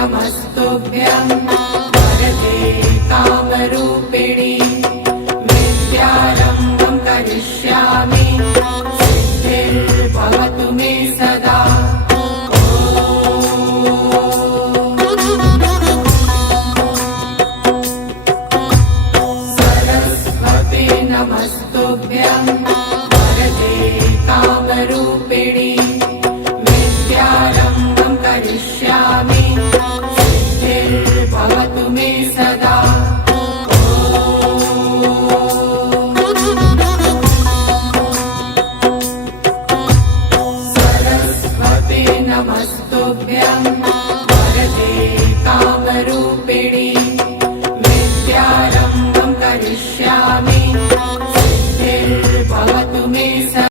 नमस्तुभ्यं वरदे कामरूपिणि विद्यारम्भं करिष्यामि सिद्धिर्भवतु मे सदा। सरस्वते नमस्तुभ्यं वरदे कामरूपिणि